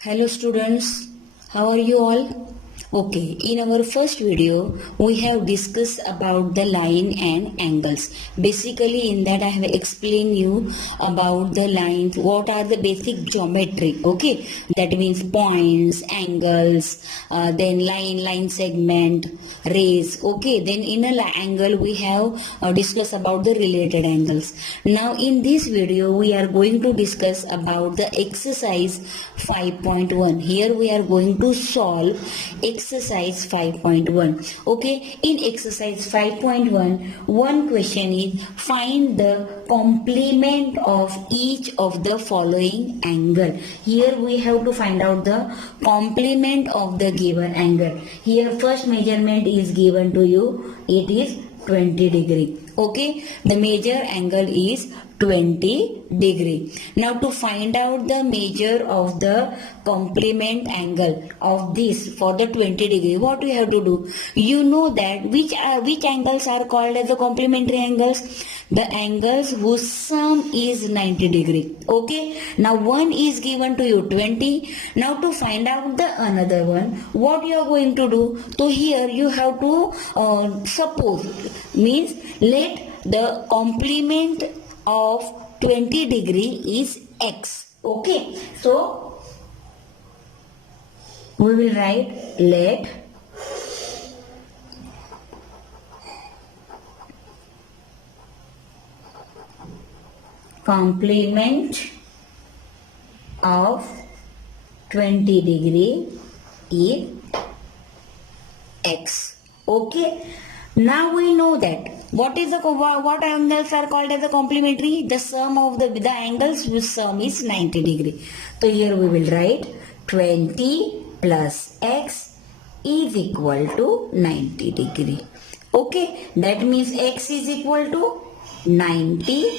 Hello students, how are you all? Okay, in our first video, we have discussed about the line and angles. Basically, in that I have explained you about the lines, what are the basic geometry, okay? That means points, angles, then line segment, rays, okay? Then in a angle, we have discussed about the related angles. Now, in this video, we are going to discuss about the exercise 5.1. Here we are going to solve exercise 5.1. Okay, in exercise 5.1, one question is find the complement of each of the following angle. Here we have to find out the complement of the given angle. Here first measurement is given to you. It is 20 degree. Okay, the major angle is 20 degree. Now to find out the measure of the complement angle of this for the 20 degree, what you have to do? You know that which angles are called as the complementary angles? The angles whose sum is 90 degree. Okay, now one is given to you 20. Now to find out the another one, what you are going to do? So here you have to suppose, means let the complement of 20 degree is x. Okay, so we will write let complement of 20 degree is x. Okay, now we know that what angles are called as the complementary? The sum of the angles whose sum is 90 degree. So here we will write 20 plus x is equal to 90 degree. Okay, that means x is equal to 90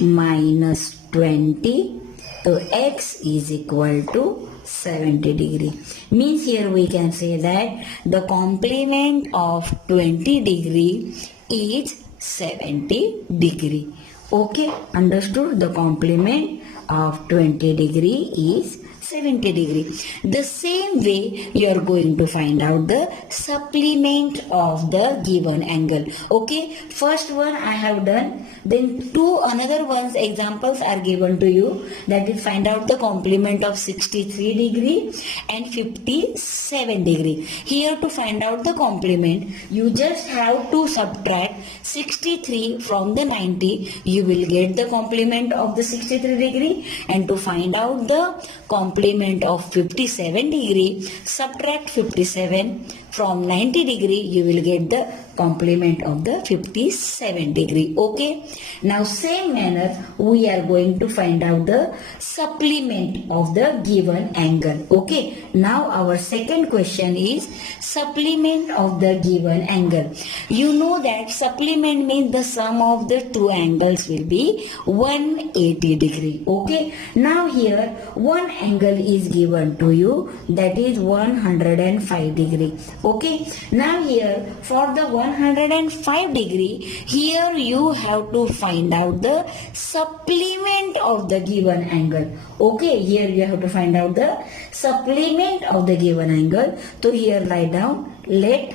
minus 20. So x is equal to 70 degree. Means here we can say that the complement of 20 degree is 70 degree. Okay, understood? The complement of 20 degree is 70 degree. The same way you are going to find out the supplement of the given angle. Okay, first one I have done, then two another ones examples are given to you, that is find out the complement of 63 degree and 57 degree. Here to find out the complement, you just have to subtract 63 from the 90, you will get the complement of the 63 degree, and to find out the complement of 57 degree, subtract 57 from 90 degree, you will get the complement of the 57 degree. Okay, now same manner we are going to find out the supplement of the given angle. Okay, now our second question is supplement of the given angle. You know that supplement means the sum of the two angles will be 180 degree. Okay, now here one angle is given to you, that is 105 degree. Okay, now here for the 105 degree, here you have to find out the supplement of the given angle. Okay, here you have to find out the supplement of the given angle. So here write down, let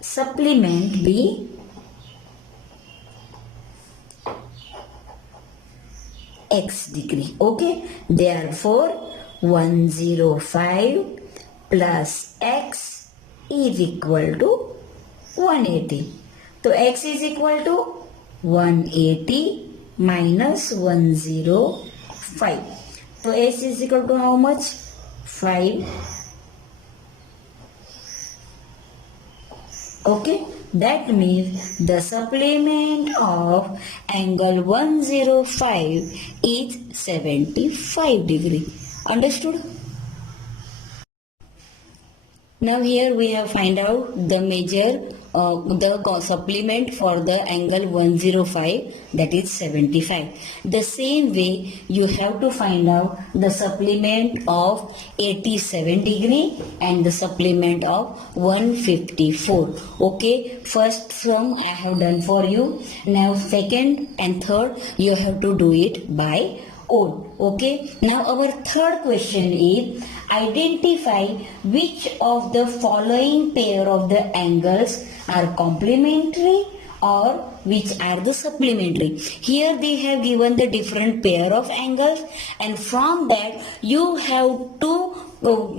supplement be x degree. Okay, therefore 105 plus x is equal to 180. So x is equal to 180 minus 105. So x is equal to how much? 5. Okay, that means the supplement of angle 105 is 75 degree. Understood? Now here we have find out the measure the supplement for the angle 105, that is 75. The same way you have to find out the supplement of 87 degree and the supplement of 154. Okay, first sum I have done for you. Now second and third you have to do it by own. Okay. Now our third question is identify which of the following pair of the angles are complementary or which are the supplementary. Here they have given the different pair of angles, and from that you have to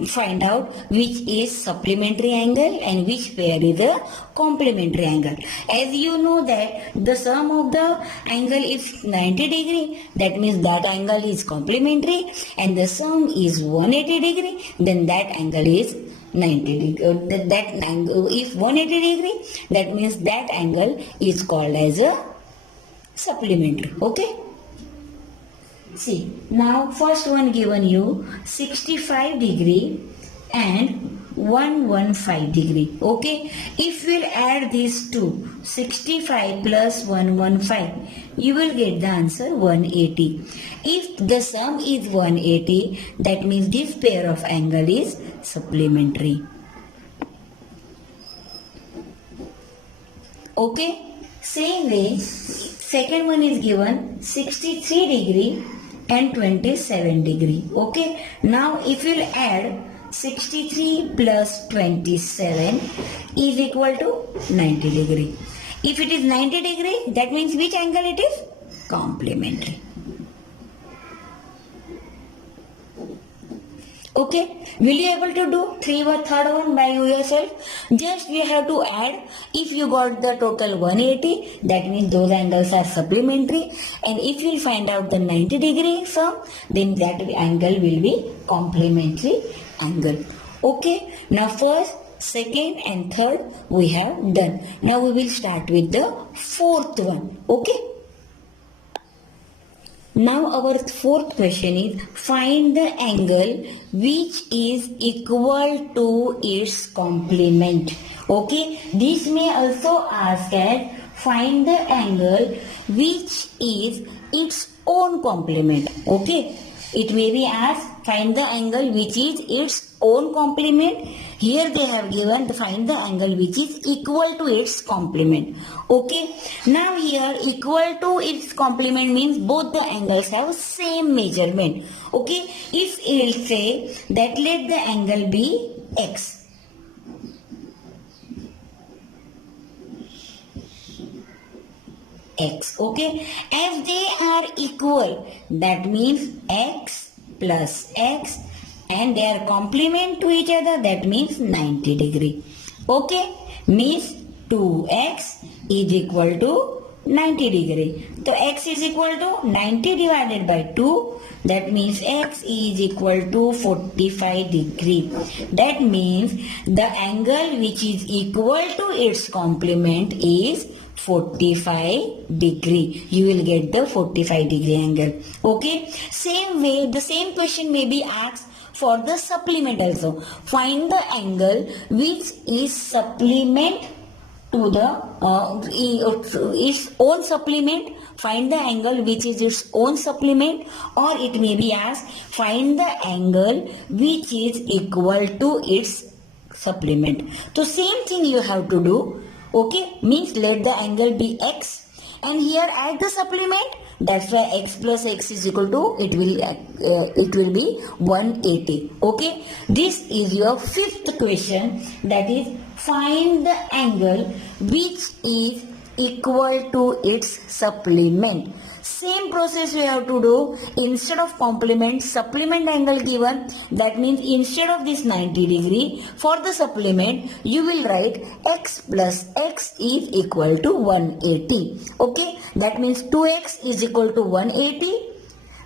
find out which is supplementary angle and which pair is a complementary angle. As you know that the sum of the angle is 90 degree, that means that angle is complementary, and the sum is 180 degree, then that angle is 90 degree. That angle is 180 degree, that means that angle is called as a supplementary. Okay. See, now first one given you 65 degree and 115 degree. Okay, if we'll add these two, 65 plus 115, you will get the answer 180. If the sum is 180, that means this pair of angle is supplementary. Okay, same way, second one is given 63 degree and 27 degree. Okay, now if you'll add 63 plus 27 is equal to 90 degree. If it is 90 degree, that means which angle it is? Complementary. Okay, will you able to do third one by yourself? Just you have to add. If you got the total 180, that means those angles are supplementary, and if you find out the 90 degree sum, then that angle will be complementary angle. Okay, now first, second and third we have done. Now we will start with the fourth one. Okay. Now our fourth question is find the angle which is equal to its complement. Okay, this may also ask as find the angle which is its own complement. Okay, it may be asked find the angle which is its own complement. Here they have given to find the angle which is equal to its complement. Okay, now here equal to its complement means both the angles have same measurement. Okay, if it will say that let the angle be x. X. Okay, as they are equal, that means x plus x, and they are complement to each other, that means 90 degree. Okay, means 2x is equal to 90 degree. So x is equal to 90 divided by 2, that means x is equal to 45 degree. That means the angle which is equal to its complement is 45 degree. You will get the 45 degree angle. Okay, same way the same question may be asked for the supplement also. Find the angle which is supplement to the its own supplement. Find the angle which is its own supplement, or it may be asked find the angle which is equal to its supplement. So same thing you have to do. Okay, means let the angle be x, and here add the supplement. That's why x plus x is equal to it will be 180. Okay, this is your fifth question, that is find the angle which is equal to its supplement. Same process we have to do. Instead of complement, supplement angle given, that means instead of this 90 degree, for the supplement you will write x plus x is equal to 180. Okay, that means 2x is equal to 180.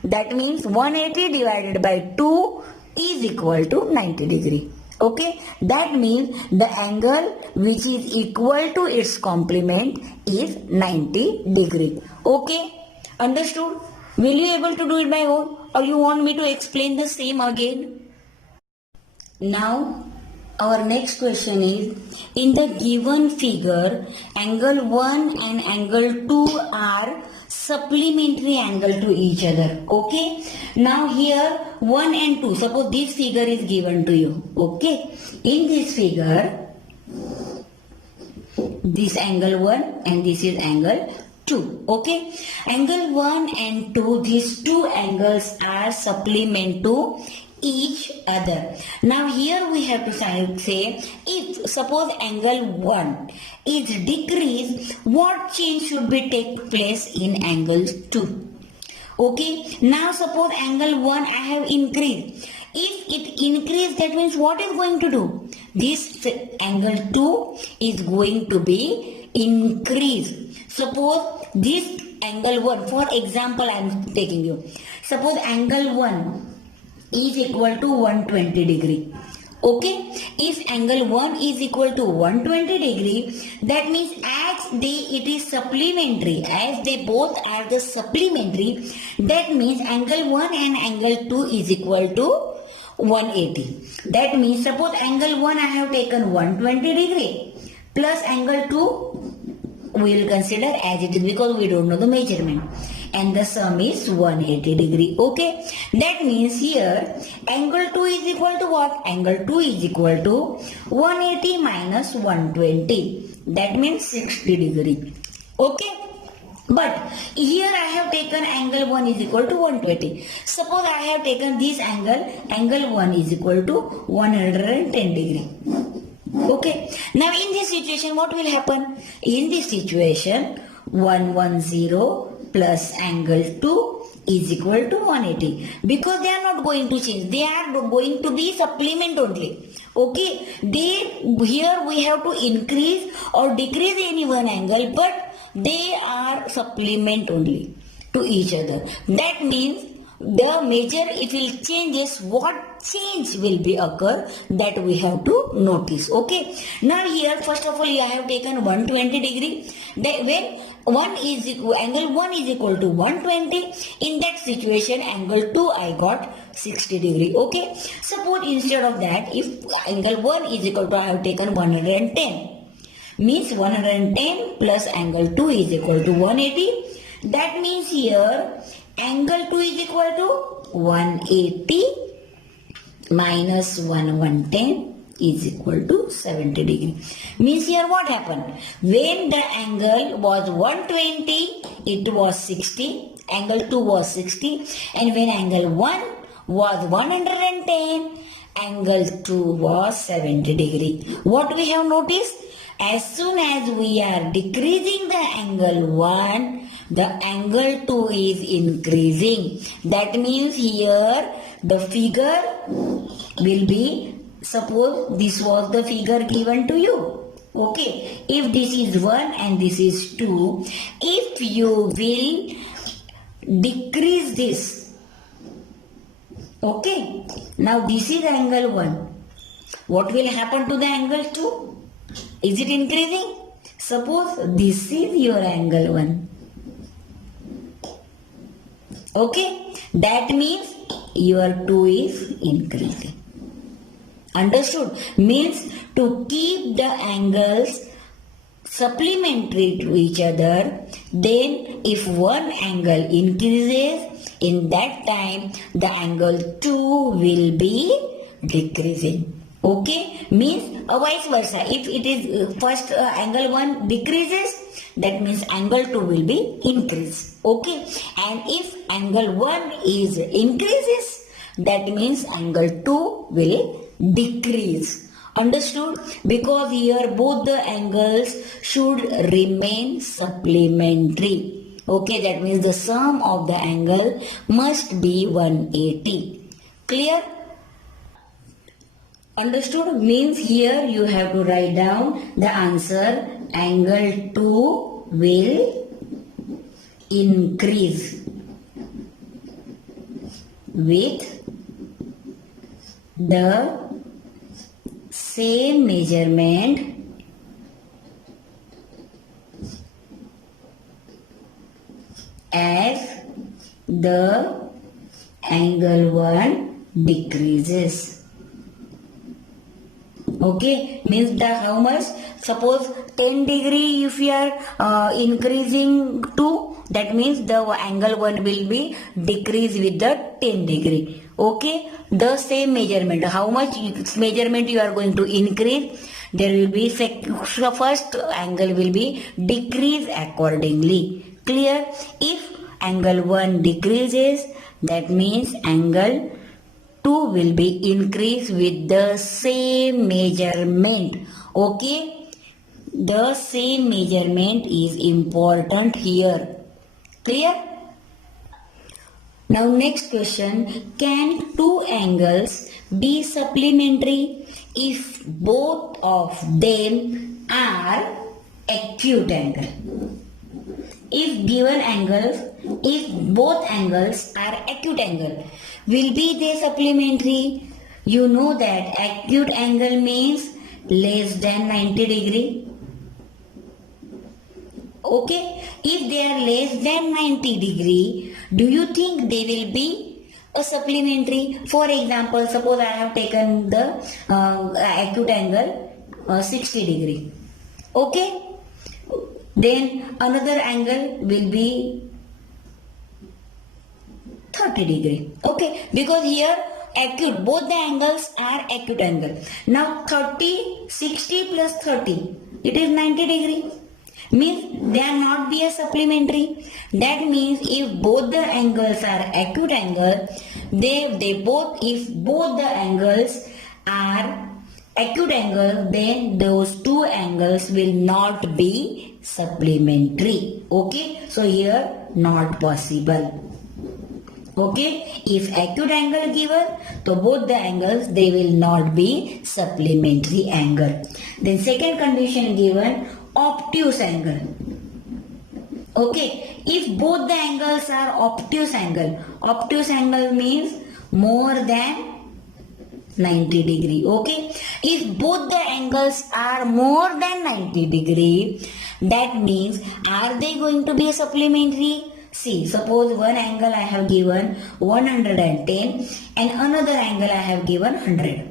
That means 180 divided by 2 is equal to 90 degree. Okay, that means the angle which is equal to its complement is 90 degree. Okay, understood? Will you able to do it by own, or you want me to explain the same again? Now our next question is, in the given figure, angle 1 and angle 2 are supplementary angle to each other. Okay, now here 1 and 2, suppose this figure is given to you. Okay, in this figure, this angle 1 and this is angle 2. Okay, angle 1 and 2, these two angles are supplement to each other. Now here we have to say, if suppose angle 1 is decreased, what change should be take place in angle 2? Okay, now suppose angle 1 I have increased. If it increased, that means what is going to do? This angle 2 is going to be increased. Suppose this angle 1, for example I am taking you. Suppose angle 1 is equal to 120 degree. Okay, if angle 1 is equal to 120 degree, that means it is supplementary, as they both are the supplementary, that means angle 1 and angle 2 is equal to 180. That means suppose angle 1 I have taken 120 degree plus angle 2 we will consider as it is because we don't know the measurement, and the sum is 180 degree. Okay, that means here angle 2 is equal to what? Angle 2 is equal to 180 minus 120, that means 60 degree. Okay, but here I have taken angle 1 is equal to 120. Suppose I have taken this angle 1 is equal to 110 degree. Okay, now in this situation what will happen? In this situation 110 plus angle 2 is equal to 180, because they are not going to change, they are going to be supplement only. Okay, here we have to increase or decrease any one angle, but they are supplement only to each other. That means the measure it will changes, what change will be occur, that we have to notice. Okay, now here first of all I have taken 120 degree. When angle 1 is equal to 120, in that situation angle 2 I got 60 degree. Okay, suppose instead of that, if angle 1 is equal to I have taken 110, means 110 plus angle 2 is equal to 180. That means here angle 2 is equal to 180 minus 110 is equal to 70 degree. Means here what happened? When the angle was 120, it was 60, angle 2 was 60, and when angle 1 was 110, angle 2 was 70 degree. What we have noticed? As soon as we are decreasing the angle 1, the angle 2 is increasing. That means here the figure will be, suppose this was the figure given to you. Okay, if this is 1 and this is 2, if you will decrease this, okay, now this is angle 1, what will happen to the angle 2? Is it increasing? Suppose this is your angle 1. Okay, that means your 2 is increasing. Understood? Means to keep the angles supplementary to each other, then if one angle increases, in that time the angle 2 will be decreasing. Okay, means vice versa. If it is first angle 1 decreases, that means angle 2 will be increased. Okay, and if angle 1 is increases, that means angle 2 will decrease. Understood? Because here both the angles should remain supplementary. Okay, that means the sum of the angle must be 180. Clear? Understood? Means here you have to write down the answer. Angle 2 will increase with the same measurement as the angle 1 decreases. Okay, means the how much? Suppose 10 degree if you are increasing to, that means the angle 1 will be decrease with the 10 degree. Okay, the same measurement, how much measurement you are going to increase, there will be first angle will be decrease accordingly. Clear? If angle 1 decreases, that means angle 2 will be increased with the same measurement. Okay? The same measurement is important here. Clear? Now next question, can two angles be supplementary if both of them are acute angle? If given angles, if both angles are acute angle, will be they supplementary? You know that acute angle means less than 90 degree. Okay, if they are less than 90 degree, do you think they will be a supplementary? For example, suppose I have taken the acute angle 60 degree. Okay, then another angle will be 30 degree. Okay, because here acute, both the angles are acute angle. Now 60 plus 30, it is 90 degree. Means they are not be a supplementary. That means if both the angles are acute angle, if both the angles are acute angle, then those two angles will not be supplementary. Okay, so here not possible. Okay, if acute angle given, so both the angles they will not be supplementary angle. Then second condition given, obtuse angle. Okay, if both the angles are obtuse angle means more than 90 degree. Okay, if both the angles are more than 90 degree, that means are they going to be supplementary? See, suppose one angle I have given 110 and another angle I have given 100.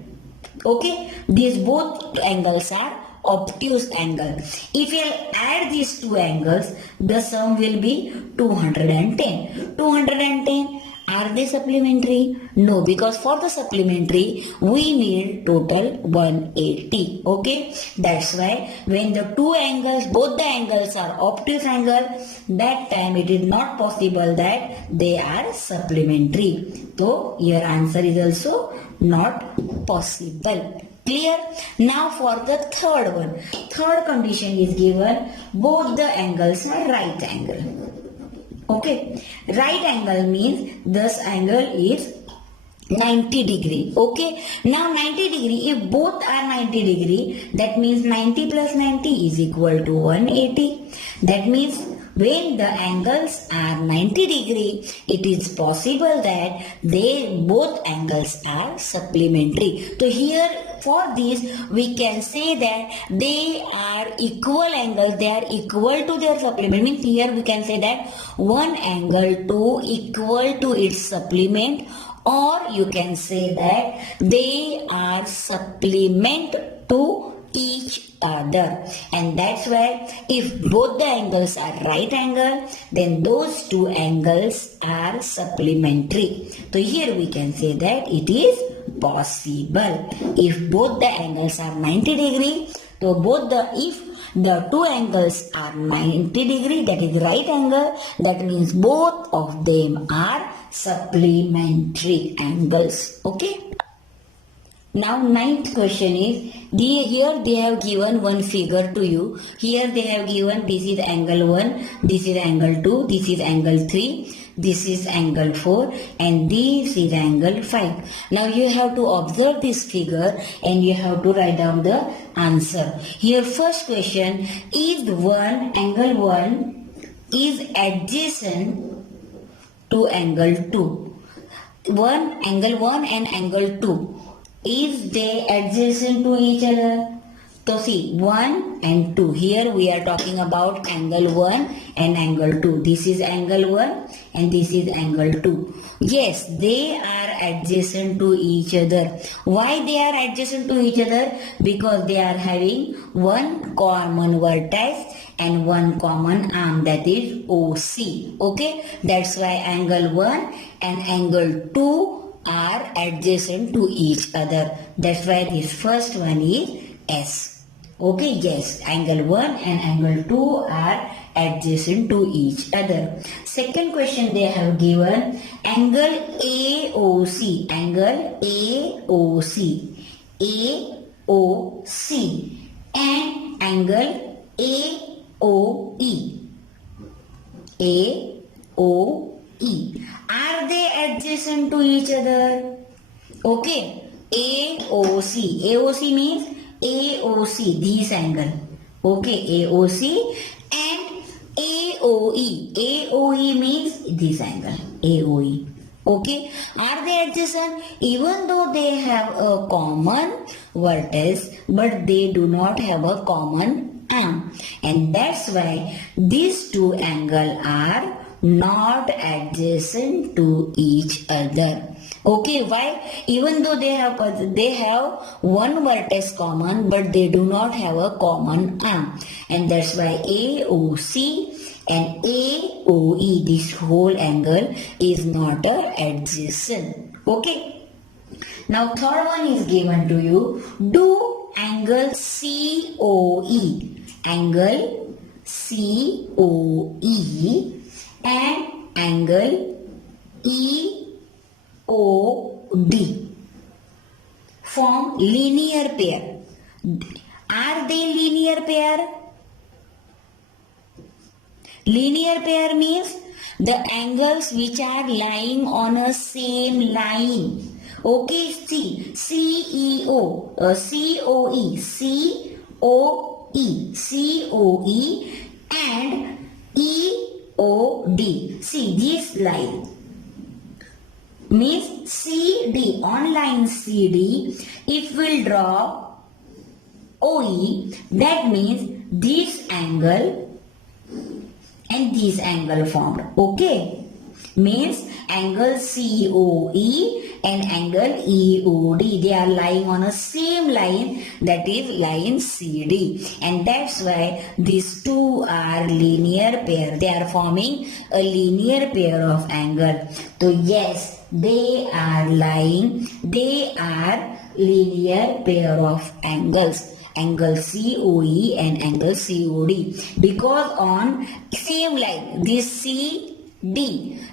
Okay, these both angles are obtuse angle. If you add these two angles, the sum will be 210. 210, are they supplementary? No, because for the supplementary, we need total 180. Okay, that's why when the two angles, both the angles are obtuse angle, that time it is not possible that they are supplementary. So your answer is also not possible. Clear? Now for the third one. Third condition is given, both the angles are right angle. Okay, right angle means this angle is 90 degree. Okay, now 90 degree, if both are 90 degree, that means 90 plus 90 is equal to 180. That means when the angles are 90 degree, it is possible that both angles are supplementary. So here for this we can say that they are equal angles, they are equal to their supplement. Means here we can say that one angle 2 equal to its supplement, or you can say that they are supplement to each other. And that's why if both the angles are right angle, then those two angles are supplementary. So here we can say that it is possible. If both the angles are 90 degree, so if the two angles are 90 degree, that is right angle, that means both of them are supplementary angles. Okay. Now ninth question is, here they have given one figure to you. Here they have given this is angle 1, this is angle 2, this is angle 3, this is angle 4 and this is angle 5. Now you have to observe this figure and you have to write down the answer. Here first question, is angle 1 is adjacent to angle 2. Angle 1 and angle 2. Is they adjacent to each other? So see, 1 and 2. Here we are talking about angle 1 and angle 2. This is angle 1 and this is angle 2. Yes, they are adjacent to each other. Why they are adjacent to each other? Because they are having one common vertex and one common arm, that is OC. Okay, that's why angle 1 and angle 2 are adjacent to each other. That's why this first one is S. Okay, yes, angle 1 and angle 2 are adjacent to each other. Second question they have given angle AOC, angle AOC, AOC and angle AOE, AOE. Are they adjacent to each other? Okay, AOC. AOC means AOC, this angle. Okay, AOC and AOE. AOE means this angle, AOE. Okay, are they adjacent? Even though they have a common vertex, but they do not have a common arm. And that's why these two angles are not adjacent to each other. Okay, why? Even though they have one vertex common, but they do not have a common arm, and that's why AOC and AOE, this whole angle is not adjacent. Okay. Now third one is given to you. Do angle COE, angle COE and angle EOD form linear pair. Are they linear pair? Linear pair means the angles which are lying on a same line. Okay, see, CEO, COE, COE, COE and EOD. See this line means CD, on line CD, if we'll draw OE, that means this angle and this angle formed. Okay, means angle COE and angle EOD, they are lying on a same line, that is line CD, and that's why these two are linear pair. They are forming a linear pair of angle. So yes, they are linear pair of angles, angle COE and angle COD, because on same line, this CD,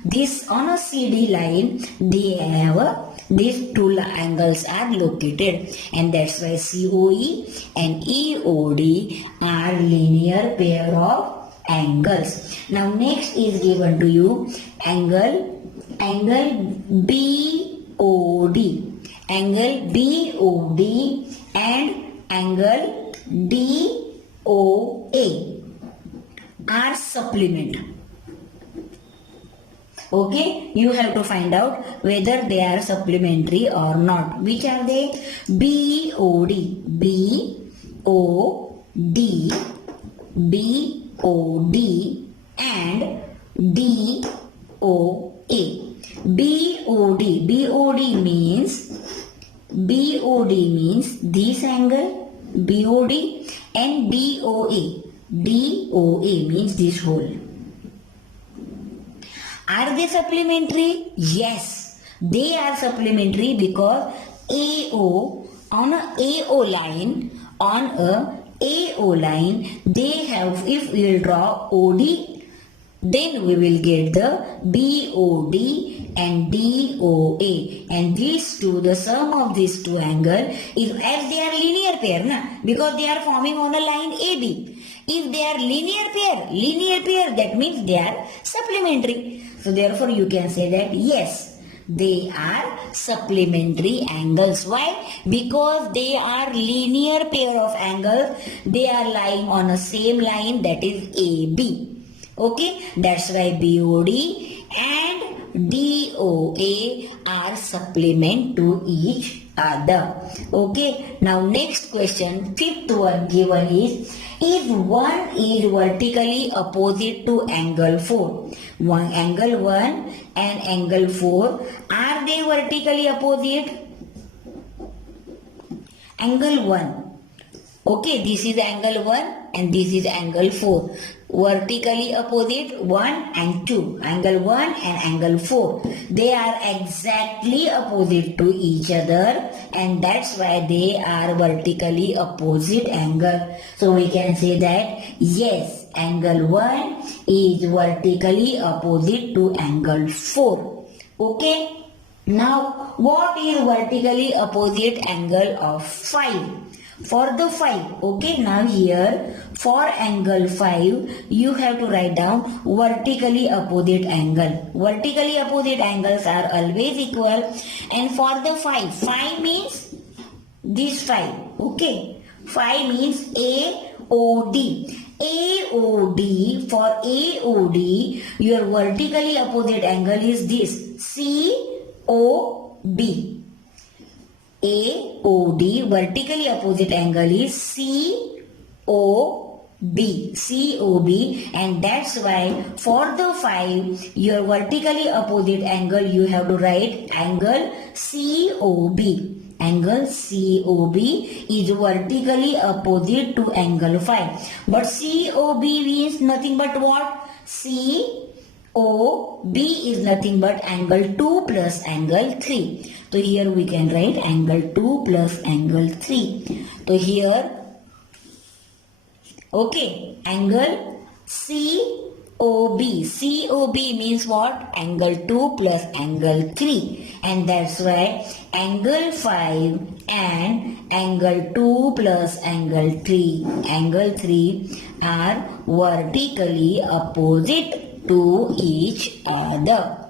this on a CD line, they have these two angles are located, and that's why COE and EOD are linear pair of angles. Now next is given to you angle BOD, angle BOD and angle DOA are supplement. Okay, you have to find out whether they are supplementary or not. Which are they? BOD, BOD, BOD and DOA. BOD means this angle, BOD, and DOA. DOA means this whole. Are they supplementary? Yes, they are supplementary because AO on a AO line, they have, if we will draw OD, then we will get the BOD and DOA, and these two, the sum of these two angles is, as they are linear pair, because they are forming on a line AB. If they are linear pair, that means they are supplementary. So therefore you can say that yes, they are supplementary angles. Why? Because they are linear pair of angles. They are lying on a same line, that is AB. Okay, that's why BOD and DOA are supplement to each other. Okay, now next question, fifth one given is one is vertically opposite to angle 4. Angle 1 and angle 4, are they vertically opposite? Angle 1. Okay, this is angle 1 and this is angle 4. Vertically opposite 1 and 2. Angle 1 and angle 4. They are exactly opposite to each other, and that's why they are vertically opposite angle. So we can say that yes, angle 1 is vertically opposite to angle 4. Okay. Now, what is vertically opposite angle of 5? For the 5, okay, now here for angle 5 you have to write down vertically opposite angle. Vertically opposite angles are always equal, and for the 5 means this 5, okay, 5 means AOD. AOD, for AOD your vertically opposite angle is this COB. AOD vertically opposite angle is COB, and that's why for the 5 your vertically opposite angle you have to write angle COB. Angle COB is vertically opposite to angle 5, but COB means nothing but what? COB is nothing but angle 2 plus angle 3. So here we can write angle 2 plus angle 3. So here, okay, angle COB. COB means what? Angle 2 plus angle 3. And that's why angle 5 and angle 2 plus angle 3 are vertically opposite to each other.